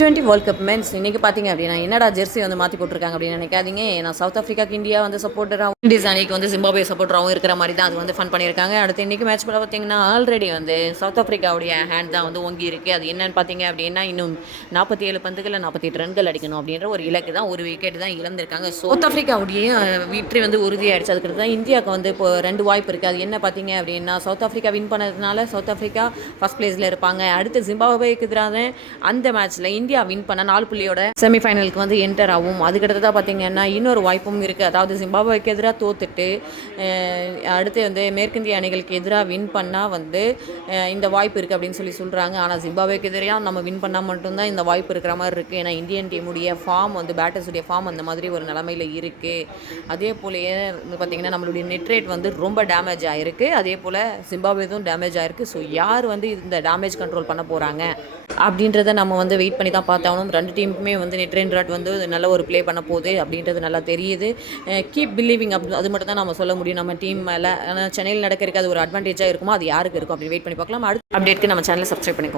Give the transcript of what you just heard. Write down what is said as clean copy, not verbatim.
T20 world cup men's இன்னைக்கு பார்த்தீங்க அப்படின்னா என்னடா ஜெர்சி வந்து மாற்றி போட்டிருக்காங்க அப்படின்னு நினைக்காதீங்க. நான் சவுத் ஆஃப்ரிக்காக்கு இந்தியா வந்து சப்போர்ட்டராகவும் இண்டீஸ் அணிக்கு வந்து ஜிம்பாப்வே சப்போர்ட்டராகவும் இருக்கிற மாதிரி தான் அது வந்து ஃபன் பண்ணியிருக்காங்க. அடுத்து இன்னைக்கு மேட்ச் பார்த்தீங்கன்னா ஆல்ரெடி வந்து சவுத் ஆஃப்ரிக்காவுடைய ஹேண்ட் தான் வந்து ஓங்கி இருக்குது. அது என்னன்னு பார்த்தீங்க அப்படின்னா இன்னும் 47 பந்துகளில் 48 ரன்கள் அடிக்கணும் அப்படின்ற ஒரு இலக்கு தான். ஒரு விக்கெட் தான் இழந்திருக்காங்க. சவுத் ஆஃப்ரிக்காவுடைய வெற்றி வந்து உறுதியாகிடுச்சு. அதுக்கு தான் இந்தியாவுக்கு வந்து இப்போ 2 வாய்ப்பு இருக்குது. அது என்ன பார்த்தீங்க அப்படின்னா சவுத் ஆஃப்ரிக்கா வின் பண்ணதுனால சவுத் ஆஃப்ரிக்கா ஃபர்ஸ்ட் பிளேஸில் இருப்பாங்க. அடுத்து ஜிம்பாப்வேக்கு எதிரான அந்த மேட்ச்சில் இந்தியா வின் பண்ண 4 புள்ளியோட செமிஃபைனலுக்கு வந்து என்டர் ஆகும். அதுக்கடுத்ததாக பார்த்தீங்கன்னா இன்னொரு வாய்ப்பும் இருக்குது. அதாவது ஜிம்பாப்வேக்கு எதிராக தோத்துட்டு அடுத்து வந்து மேற்கிந்திய அணிகளுக்கு எதிராக வின் பண்ணால் வந்து இந்த வாய்ப்பு இருக்குது அப்படின்னு சொல்கிறாங்க. ஆனால் ஜிம்பாப்வேக்கு எதிராக நம்ம வின் பண்ணால் மட்டும்தான் இந்த வாய்ப்பு இருக்கிற மாதிரி இருக்குது. ஏன்னா இந்தியன் டீமுடைய ஃபார்ம் வந்து பேட்டர்ஸுடைய ஃபார்ம் அந்த மாதிரி ஒரு நிலமையில் இருக்குது. அதே போலயே பார்த்திங்கன்னா நம்மளுடைய நெட் ரேட் வந்து ரொம்ப டேமேஜ் ஆகிருக்கு. அதே போல் ஜிம்பாப்வேதும் டேமேஜ் ஆகிருக்கு. ஸோ யார் வந்து இந்த டேமேஜ் கண்ட்ரோல் பண்ண போகிறாங்க அப்படின்றத நம்ம வந்து வெயிட் பண்ணி தான் பார்த்தாகணும். 2 டீமுக்குமே வந்து நெட் ரேட் வந்து நல்ல ஒரு ப்ளே பண்ண போகுது அப்படின்றது நல்லா தெரியுது. கீப் பிலீவிங் அது மட்டும் தான் நம்ம சொல்ல முடியும் நம்ம டீம் மேலே. ஆனால் சென்னையில் நடக்கிறதுக்கு அது ஒரு அட்வான்டேஜாக இருக்குமோ அது யாருக்கு இருக்கும் அப்படி வெயிட் பண்ணி பார்க்கலாம். அடுத்த அப்டேட்க்கு நம்ம சேனலை சப்ஸ்கிரைப் பண்ணிக்கோங்க.